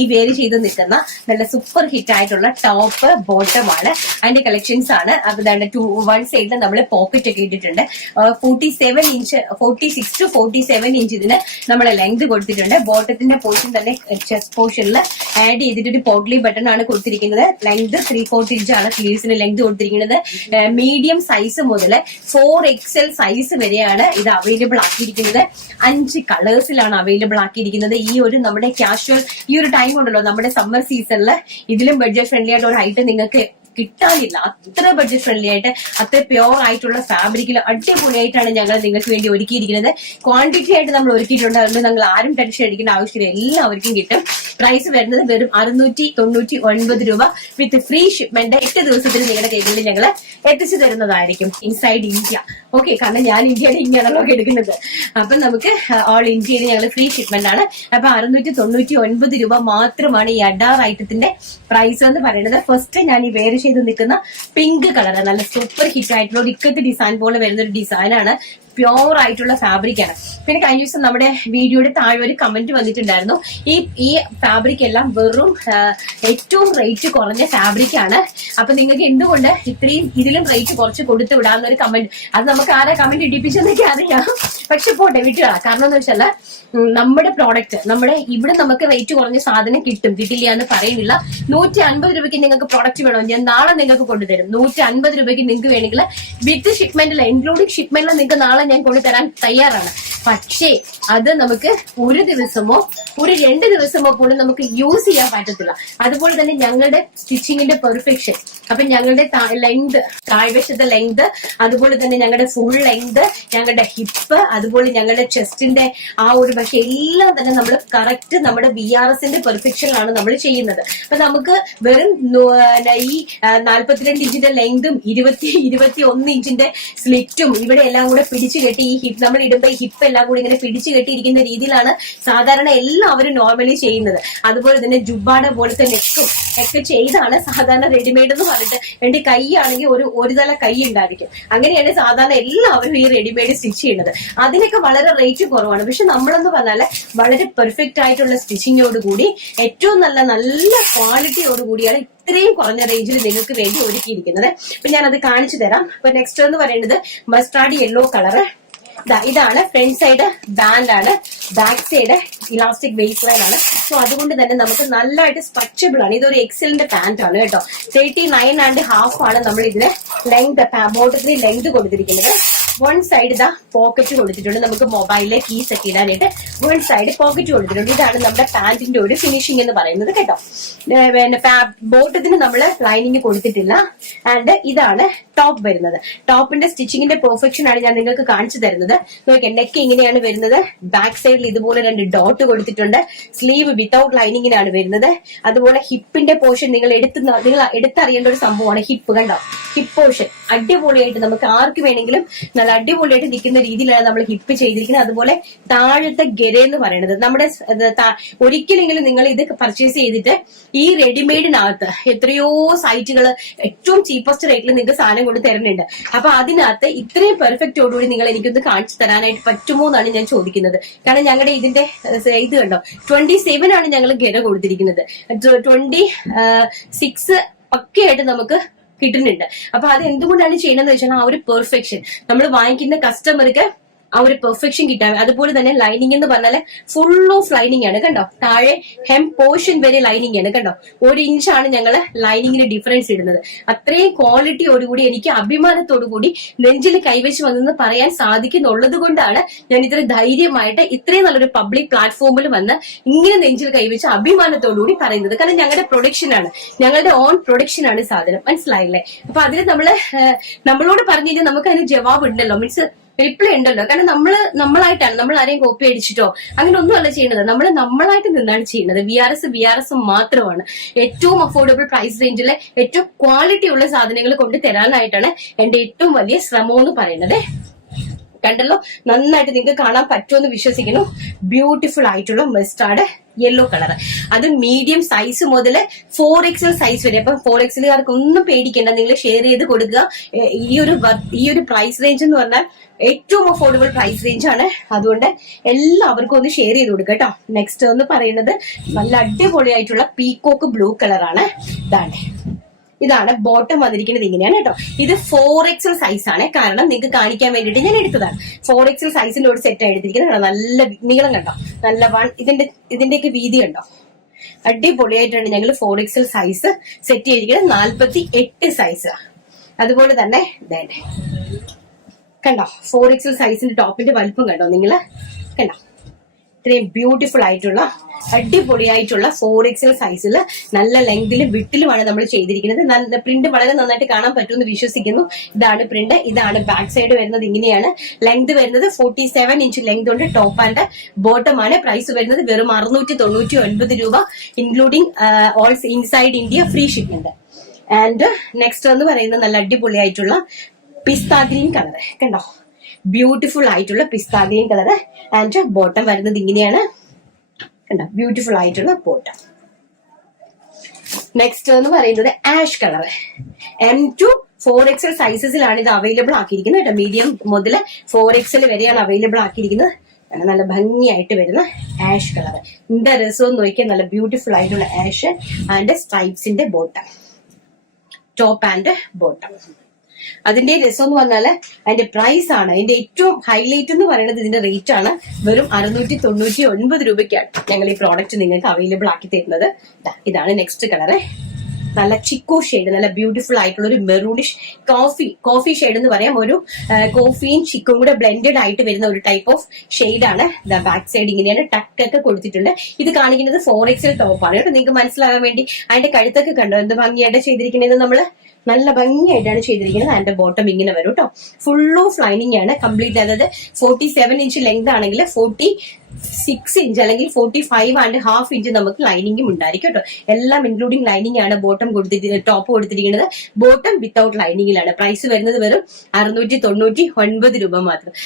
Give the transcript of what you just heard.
ഈ വേര് ചെയ്ത് നിൽക്കുന്ന നല്ല സൂപ്പർ ഹിറ്റ് ആയിട്ടുള്ള ടോപ്പ് ബോട്ടം ആണ്. അതിന്റെ കളക്ഷൻസ് ആണ്. അതാണ് വൺ സൈഡിൽ നമ്മൾ പോക്കറ്റ് ഒക്കെ ഇട്ടിട്ടുണ്ട്. 47 ഇഞ്ച് 46 to 47 ഇഞ്ച് ഇതിന് നമ്മൾ ലെങ്ത് കൊടുത്തിട്ടുണ്ട്. ബോട്ടത്തിന്റെ പോർഷൻ തന്നെ ചെസ്റ്റ് പോർഷനിൽ ആഡ് ചെയ്തിട്ട് ഒരു പോട്ട്ലി ബട്ടൺ ആണ് കൊടുത്തിരിക്കുന്നത്. ലെങ്ത് 3/4 ഇഞ്ച് ആണ് സ്ലീവ്സിന് ലെങ്ത് കൊടുത്തിരിക്കുന്നത്. മീഡിയം സൈസ് മുതൽ 4XL സൈസ് വരെയാണ് ഇത് അവൈലബിൾ ആക്കിയിരിക്കുന്നത്. 5 കളേഴ്സിലാണ് അവൈലബിൾ ആക്കിയിരിക്കുന്നത്. ഈ ഒരു നമ്മുടെ കാഷ്വൽ ഈ ഒരു ടൈം ഉണ്ടല്ലോ, നമ്മുടെ സമ്മർ സീസണിൽ ഇതിലും ബഡ്ജറ്റ് ഫ്രണ്ട്ലി ആയിട്ട് ഒരു ഐറ്റം നിങ്ങൾക്ക് കിട്ടാനില്ല. അത്ര ബഡ്ജറ്റ് ഫ്രണ്ട്ലി ആയിട്ട് അത്ര പ്യോർ ആയിട്ടുള്ള ഫാബ്രിക്കിൽ അടിപൊളിയായിട്ടാണ് ഞങ്ങൾ നിങ്ങൾക്ക് വേണ്ടി ഒരുക്കിയിരിക്കുന്നത്. ക്വാണ്ടിറ്റി ആയിട്ട് നമ്മൾ ഒരുക്കിയിട്ടുണ്ട്. അതുകൊണ്ട് നിങ്ങൾ ആരും ടെൻഷൻ അടിക്കേണ്ട ആവശ്യമില്ല, എല്ലാവർക്കും കിട്ടും. പ്രൈസ് വരുന്നത് വെറും 699 രൂപ വിത്ത് ഫ്രീ ഷിപ്മെന്റ്. 8 ദിവസത്തിന് നിങ്ങളുടെ കൈകളിൽ ഞങ്ങൾ എത്തിച്ചു തരുന്നതായിരിക്കും ഇൻസൈഡ് ഇന്ത്യ. ഓക്കെ, കാരണം ഞാൻ ഇന്ത്യയുടെ ഇങ്ങനെയാണല്ലോ എടുക്കുന്നത്. അപ്പൊ നമുക്ക് ഓൾ ഇന്ത്യയിൽ ഞങ്ങൾ ഫ്രീ ഷിപ്മെന്റ് ആണ്. അപ്പൊ 699 രൂപ മാത്രമാണ് ഈ അഡാർ ഐറ്റത്തിന്റെ പ്രൈസ് എന്ന് പറയുന്നത്. ഫസ്റ്റ് ഞാൻ ഈ വേറെ ചെയ്ത് നിൽക്കുന്ന പിങ്ക് കളർ നല്ല സൂപ്പർ ഹിറ്റ് ആയിട്ടുള്ള ഒരു ഇക്കത്ത് ഡിസൈൻ പോലെ വരുന്ന ഒരു ഡിസൈനാണ്. പ്യോർ ആയിട്ടുള്ള ഫാബ്രിക് ആണ്. പിന്നെ കഴിഞ്ഞ ദിവസം നമ്മുടെ വീഡിയോയുടെ താഴെ ഒരു കമന്റ് വന്നിട്ടുണ്ടായിരുന്നു, ഈ ഫാബ്രിക് എല്ലാം വെറും ഏറ്റവും റേറ്റ് കുറഞ്ഞ ഫാബ്രിക് ആണ്. അപ്പൊ നിങ്ങൾക്ക് എന്തുകൊണ്ട് ഇത്രയും ഇതിലും റേറ്റ് കുറച്ച് കൊടുത്തു വിടാവുന്ന ഒരു കമന്റ്, അത് നമുക്ക് ആരാ കമന്റ് ഇടിപ്പിച്ചെന്നൊക്കെ അറിയാം. പക്ഷെ പോട്ടെ വിട്ടുക. കാരണം എന്ന് വെച്ചാൽ നമ്മുടെ പ്രോഡക്റ്റ് നമ്മുടെ ഇവിടെ നമുക്ക് റേറ്റ് കുറഞ്ഞ സാധനം കിട്ടില്ല എന്ന് പറയുന്നില്ല. 150 രൂപയ്ക്ക് നിങ്ങൾക്ക് പ്രോഡക്റ്റ് വേണോ, ഞാൻ നാളെ നിങ്ങൾക്ക് കൊണ്ടുതരും. 150 രൂപയ്ക്ക് നിങ്ങൾക്ക് വേണമെങ്കിൽ വിത്ത് ഷിപ്മെന്റിൽ ഇൻക്ലൂഡിംഗ് ഷിപ്മെന്റിൽ നിങ്ങൾക്ക് നാളെ ഞാൻ കൊണ്ടുതരാൻ തയ്യാറാണ്. പക്ഷേ അത് നമുക്ക് ഒരു ദിവസമോ ഒരു 2 ദിവസമോ പോലും നമുക്ക് യൂസ് ചെയ്യാൻ പറ്റത്തില്ല. അതുപോലെ തന്നെ ഞങ്ങളുടെ സ്റ്റിച്ചിങ്ങിന്റെ പെർഫെക്ഷൻ, അപ്പൊ ഞങ്ങളുടെ ലെങ്ത്, താഴ്വശത്തെ ലെങ്ത്, അതുപോലെ തന്നെ ഞങ്ങളുടെ ഫുൾ ലെങ്ത്, ഞങ്ങളുടെ ഹിപ്പ്, അതുപോലെ ഞങ്ങളുടെ ചെസ്റ്റിന്റെ ആ ഒരു പക്ഷെ എല്ലാം തന്നെ നമ്മൾ കറക്റ്റ് നമ്മുടെ VRSന്റെ പെർഫെക്ഷനിലാണ് നമ്മൾ ചെയ്യുന്നത്. അപ്പൊ നമുക്ക് വെറും ഈ 42 ഇഞ്ചിന്റെ ലെങ്തും 21 ഇഞ്ചിന്റെ സ്ലിറ്റും ഇവിടെ എല്ലാം കൂടെ പിടിച്ചു കെട്ടി ഈ ഹിപ്പ് നമ്മൾ ഇടുമ്പോ ഈ ഹിപ്പ് എല്ലാം കൂടി ഇങ്ങനെ പിടിച്ചു കെട്ടിയിരിക്കുന്ന രീതിയിലാണ് സാധാരണ എല്ലാവരും നോർമലി ചെയ്യുന്നത്. അതുപോലെ തന്നെ ജുബാടെ പോലത്തെ നെക്കും ഒക്കെ ചെയ്താണ് സാധാരണ റെഡിമെയ്ഡ് എന്ന് പറഞ്ഞിട്ട്. എന്റെ കൈ ആണെങ്കിൽ ഒരു തല കൈ ഉണ്ടായിരിക്കും. അങ്ങനെയാണ് സാധാരണ എല്ലാവരും ഈ റെഡിമെയ്ഡ് സ്റ്റിച്ച് ചെയ്യുന്നത്. അതിനൊക്കെ വളരെ റേറ്റ് കുറവാണ്. പക്ഷെ നമ്മളെന്ന് പറഞ്ഞാൽ വളരെ പെർഫെക്റ്റ് ആയിട്ടുള്ള സ്റ്റിച്ചിങ്ങോട് കൂടി ഏറ്റവും നല്ല ക്വാളിറ്റിയോടുകൂടിയാണ് ഇത്രയും കുറഞ്ഞ റേഞ്ചിൽ നിങ്ങൾക്ക് വേണ്ടി ഒരുക്കിയിരിക്കുന്നത്. അപ്പൊ ഞാനത് കാണിച്ചു തരാം. അപ്പൊ നെക്സ്റ്റ് എന്ന് പറയുന്നത് മസ്റ്റാർഡ് യെല്ലോ കളറ്. ഇതാണ് ഫ്രണ്ട് സൈഡ് ബാൻഡ് ആണ്, back side elastic waste line ആണ്. സോ അതുകൊണ്ട് തന്നെ നമുക്ക് നല്ലതായിട്ട് സ്ട്രെച്ചബിൾ ആണ്. ഇതൊരു എക്സലിന്റെ പാന്റ് ആണ് കേട്ടോ. 39.5 ആണ് നമ്മൾ ഇതിന് ലെങ്ത്, ബോട്ടത്തിന് ലെങ്ത് കൊടുത്തിരിക്കുന്നത്. വൺ സൈഡ് ഇതാ പോക്കറ്റ് കൊടുത്തിട്ടുണ്ട്, നമുക്ക് മൊബൈലിലെ കീസ് ഒക്കെ ഇടാനായിട്ട് വൺ സൈഡ് പോക്കറ്റ് കൊടുത്തിട്ടുണ്ട്. ഇതാണ് നമ്മുടെ പാന്റിന്റെ ഒരു ഫിനിഷിംഗ് എന്ന് പറയുന്നത് കേട്ടോ. പിന്നെ ബോട്ടത്തിന് നമ്മൾ ലൈനിങ് കൊടുത്തിട്ടില്ല. ആൻഡ് ഇതാണ് ടോപ്പ് വരുന്നത്. ടോപ്പിന്റെ സ്റ്റിച്ചിങ്ങിന്റെ പെർഫെക്ഷൻ ആണ് ഞാൻ നിങ്ങൾക്ക് കാണിച്ചു തരുന്നത്. നോക്കിയാൽ നെക്ക് ഇങ്ങനെയാണ് വരുന്നത്. ബാക്ക് സൈഡിൽ ഇതുപോലെ 2 ഡോട്ട് കൊടുത്തിട്ടുണ്ട്. സ്ലീവ് വിത്തൗട്ട് ലൈനിങ്ങിനാണ് വരുന്നത്. അതുപോലെ ഹിപ്പിന്റെ പോർഷൻ നിങ്ങൾ എടുത്തറിയേണ്ട ഒരു സംഭവമാണ് ഹിപ്പ്. കണ്ടോ, ഹിപ്പ് പോർഷൻ അടിപൊളിയായിട്ട് നമുക്ക് ആർക്ക് വേണമെങ്കിലും നല്ല അടിപൊളിയായിട്ട് നിൽക്കുന്ന രീതിയിലാണ് നമ്മൾ ഹിപ്പ് ചെയ്തിരിക്കുന്നത്. അതുപോലെ താഴത്തെ ഗര എന്ന് പറയുന്നത് നമ്മുടെ ഒരിക്കലെങ്കിലും നിങ്ങൾ ഇത് പർച്ചേസ് ചെയ്തിട്ട് ഈ റെഡിമെയ്ഡിനകത്ത് എത്രയോ സൈറ്റുകൾ ഏറ്റവും ചീപ്പസ്റ്റ് റേറ്റിൽ നിങ്ങൾക്ക് സാധനം കൊണ്ട് തരുന്നുണ്ട്. അപ്പൊ അതിനകത്ത് ഇത്രയും പെർഫെക്റ്റോടുകൂടി നിങ്ങൾ എനിക്കൊന്ന് കാണിച്ചു തരാനായിട്ട് പറ്റുമോ എന്നാണ് ഞാൻ ചോദിക്കുന്നത്. കാരണം ഞങ്ങളുടെ ഇതിന്റെ ഇത് കണ്ടോ, 27 ആണ് ഞങ്ങൾ ഗര കൊടുത്തിരിക്കുന്നത്. 26 പക്കയായിട്ട് നമുക്ക് കിട്ടുന്നുണ്ട്. അപ്പൊ അത് എന്തുകൊണ്ടാണ് ചെയ്യണമെന്ന് വെച്ചാൽ ആ ഒരു പെർഫെക്ഷൻ നമ്മൾ വാങ്ങിക്കുന്ന കസ്റ്റമർക്ക് ആ ഒരു പെർഫെക്ഷൻ കിട്ടാൻ. അതുപോലെ തന്നെ ലൈനിങ് എന്ന് പറഞ്ഞാൽ ഫുൾ ഓഫ് ലൈനിങ് ആണ്. കണ്ടോ, താഴെ ഹെം പോർഷൻ വരെ ലൈനിങ് ആണ്. കണ്ടോ, 1 ഇഞ്ചാണ് ഞങ്ങൾ ലൈനിങ്ങിന് ഡിഫറൻസ് ഇടുന്നത്. അത്രയും ക്വാളിറ്റിയോടുകൂടി എനിക്ക് അഭിമാനത്തോടുകൂടി നെഞ്ചിൽ കൈവച്ച് വന്നെന്ന് പറയാൻ സാധിക്കുന്നുള്ളത് കൊണ്ടാണ് ഞാൻ ഇത്ര ധൈര്യമായിട്ട് ഇത്രയും നല്ലൊരു പബ്ലിക് പ്ലാറ്റ്ഫോമിൽ വന്ന് ഇങ്ങനെ നെഞ്ചിൽ കൈവച്ച് അഭിമാനത്തോടുകൂടി പറയുന്നത്. കാരണം ഞങ്ങളുടെ പ്രൊഡക്ഷൻ ആണ്, ഞങ്ങളുടെ ഓൺ പ്രൊഡക്ഷൻ ആണ് സാധനം. മനസ്സിലായില്ലേ? അപ്പൊ അതിന് നമ്മളോട് പറഞ്ഞു കഴിഞ്ഞാൽ നമുക്ക് അതിന് ജവാബ് ഉണ്ടല്ലോ, മീൻസ് റിപ്ലൈ ഉണ്ടല്ലോ. കാരണം നമ്മളായിട്ടാണ്, നമ്മൾ ആരെയും കോപ്പി അടിച്ചിട്ടോ അങ്ങനെ ഒന്നുമല്ല ചെയ്യുന്നത്. നമ്മളായിട്ട് നിന്നാണ് ചെയ്യുന്നത്. VRS മാത്രമാണ്. ഏറ്റവും അഫോർഡബിൾ പ്രൈസ് റേഞ്ചിലെ ഏറ്റവും ക്വാളിറ്റി ഉള്ള സാധനങ്ങൾ കൊണ്ട് തരാനായിട്ടാണ് എന്റെ ഏറ്റവും വലിയ ശ്രമം എന്ന് പറയുന്നത്. കണ്ടല്ലോ, നന്നായിട്ട് നിങ്ങൾക്ക് കാണാൻ പറ്റുമെന്ന് വിശ്വസിക്കുന്നു. ബ്യൂട്ടിഫുൾ ആയിട്ടുള്ള മസ്റ്റാർഡ് യെല്ലോ കളർ, അത് മീഡിയം സൈസ് മുതൽ 4XL സൈസ് വരെ. അപ്പൊ 4XLകാർക്ക് ഒന്നും പേടിക്കേണ്ട, നിങ്ങൾ ഷെയർ ചെയ്ത് കൊടുക്കുക. ഈ ഒരു പ്രൈസ് റേഞ്ച് എന്ന് പറഞ്ഞാൽ ഏറ്റവും അഫോർഡബിൾ പ്രൈസ് റേഞ്ച് ആണ്. അതുകൊണ്ട് എല്ലാവർക്കും ഒന്ന് ഷെയർ ചെയ്ത് കൊടുക്കുക കേട്ടോ. നെക്സ്റ്റ് എന്ന് പറയുന്നത് നല്ല അടിപൊളിയായിട്ടുള്ള പീകോക്ക് ബ്ലൂ കളറാണ്. ഇതാണ് ബോട്ടം വന്നിരിക്കുന്നത്, ഇങ്ങനെയാണ് കേട്ടോ. ഇത് 4XL സൈസ് ആണ്, കാരണം നിങ്ങൾക്ക് കാണിക്കാൻ വേണ്ടിയിട്ട് ഞാൻ എടുത്തതാണ്. 4XL സൈസിന്റെ ഒരു സെറ്റ് എടുത്തിരിക്കുന്നത്. നല്ല നീളം കണ്ടോ, നല്ല ഇതിന്റെയൊക്കെ വീതി കണ്ടോ, അടിപൊളിയായിട്ടാണ് ഞങ്ങൾ 4XL സൈസ് സെറ്റ് ചെയ്തിരിക്കുന്നത്. 48 സൈസ്. അതുപോലെ തന്നെ കണ്ടോ 4XL സൈസിന്റെ ടോപ്പിന്റെ വലിപ്പം കണ്ടോ നിങ്ങള്, കണ്ടോ ഇത്രയും ബ്യൂട്ടിഫുൾ ആയിട്ടുള്ള അടിപൊളിയായിട്ടുള്ള 4XL സൈസിൽ നല്ല ലെങ്തിലും വിട്ടിലുമാണ് നമ്മൾ ചെയ്തിരിക്കുന്നത്. പ്രിന്റ് വളരെ നന്നായിട്ട് കാണാൻ പറ്റുമെന്ന് വിശ്വസിക്കുന്നു. ഇതാണ് പ്രിന്റ്, ഇതാണ് ബാക്ക് സൈഡ് വരുന്നത്, ഇങ്ങനെയാണ്. ലെങ്ത് വരുന്നത് 47 ഇഞ്ച് ലെങ്ത് ഉണ്ട്. ടോപ്പ് ആൻഡ് ബോട്ടം ആണ്. പ്രൈസ് വരുന്നത് വെറും 699 രൂപ, including all inside India free shipment. And next എന്ന് പറയുന്നത് നല്ല അടിപൊളിയായിട്ടുള്ള പിസ്താ ഗ്രീൻ കളർ കണ്ടോ, ബ്യൂട്ടിഫുൾ ആയിട്ടുള്ള പിസ്താ ഗ്രീൻ കളർ. ആൻഡ് ബോട്ടം വരുന്നത് ഇങ്ങനെയാണ് കണ്ടോ, ബ്യൂട്ടിഫുൾ ആയിട്ടുള്ള ബോട്ടം. നെക്സ്റ്റ് എന്ന് പറയുന്നത് ആഷ് കളർ. M2 4XL സൈസസിലാണ് ഇത് അവൈലബിൾ ആക്കിയിരിക്കുന്നത് കേട്ടോ. മീഡിയം മുതൽ 4XL വരെയാണ് അവൈലബിൾ ആക്കിയിരിക്കുന്നത്. നല്ല ഭംഗിയായിട്ട് വരുന്ന ആഷ് കളർ. എന്താ രസം നോക്കിയാൽ, നല്ല ബ്യൂട്ടിഫുൾ ആയിട്ടുള്ള ആഷ് ആൻഡ് സ്ട്രൈപ്സിന്റെ ബോട്ടം, ടോപ്പ് ആൻഡ് ബോട്ടം. അതിന്റെ രസം എന്ന് പറഞ്ഞാല് അതിന്റെ പ്രൈസ് ആണ്. അതിന്റെ ഏറ്റവും ഹൈലൈറ്റ് എന്ന് പറയുന്നത് ഇതിന്റെ റേറ്റ് ആണ്. വെറും 699 രൂപയ്ക്കാണ് ഞങ്ങൾ ഈ പ്രോഡക്റ്റ് നിങ്ങൾക്ക് അവൈലബിൾ ആക്കി തരുന്നത്. ഇതാണ് നെക്സ്റ്റ് കളറ്, നല്ല ചിക്കു ഷെയ്ഡ്, നല്ല ബ്യൂട്ടിഫുൾ ആയിട്ടുള്ള ഒരു മെറൂണിഷ് കോഫി ഷെയ്ഡ് എന്ന് പറയാം. ഒരു കോഫിയും ചിക്കും കൂടെ ബ്ലെൻഡഡ് ആയിട്ട് വരുന്ന ഒരു ടൈപ്പ് ഓഫ് ഷെയ്ഡാണ്. ബാക്ക് സൈഡ് ഇങ്ങനെയാണ്, ടക്കൊക്കെ കൊടുത്തിട്ടുണ്ട്. ഇത് കാണിക്കുന്നത് 4XL ടോപ്പാണ് കേട്ടോ. നിങ്ങൾക്ക് മനസ്സിലാകാൻ വേണ്ടി അതിന്റെ കഴുത്തൊക്കെ കണ്ടോ എന്ത് ഭംഗിയായിട്ട് ചെയ്തിരിക്കുന്നത്. നമ്മള് നല്ല ഭംഗിയായിട്ടാണ് ചെയ്തിരിക്കുന്നത്. അതിന്റെ ബോട്ടം ഇങ്ങനെ വരും കേട്ടോ. ഫുൾ ഓഫ് ലൈനിങ് ആണ് കംപ്ലീറ്റ്. അതായത് 47 ഇഞ്ച് ലെങ്ത് ആണെങ്കിൽ 46 ഇഞ്ച് അല്ലെങ്കിൽ 45.5 ഇഞ്ച് നമുക്ക് ലൈനിങ്ങും ഉണ്ടായിരിക്കും കേട്ടോ. എല്ലാം ഇൻക്ലൂഡിംഗ് ലൈനിങ് ആണ് ബോട്ടം ടോപ്പ് കൊടുത്തിരിക്കുന്നത്. ബോട്ടം വിത്തൗട്ട് ലൈനിങ്ങിലാണ്. പ്രൈസ് വരുന്നത് വെറും 699 രൂപ മാത്രം.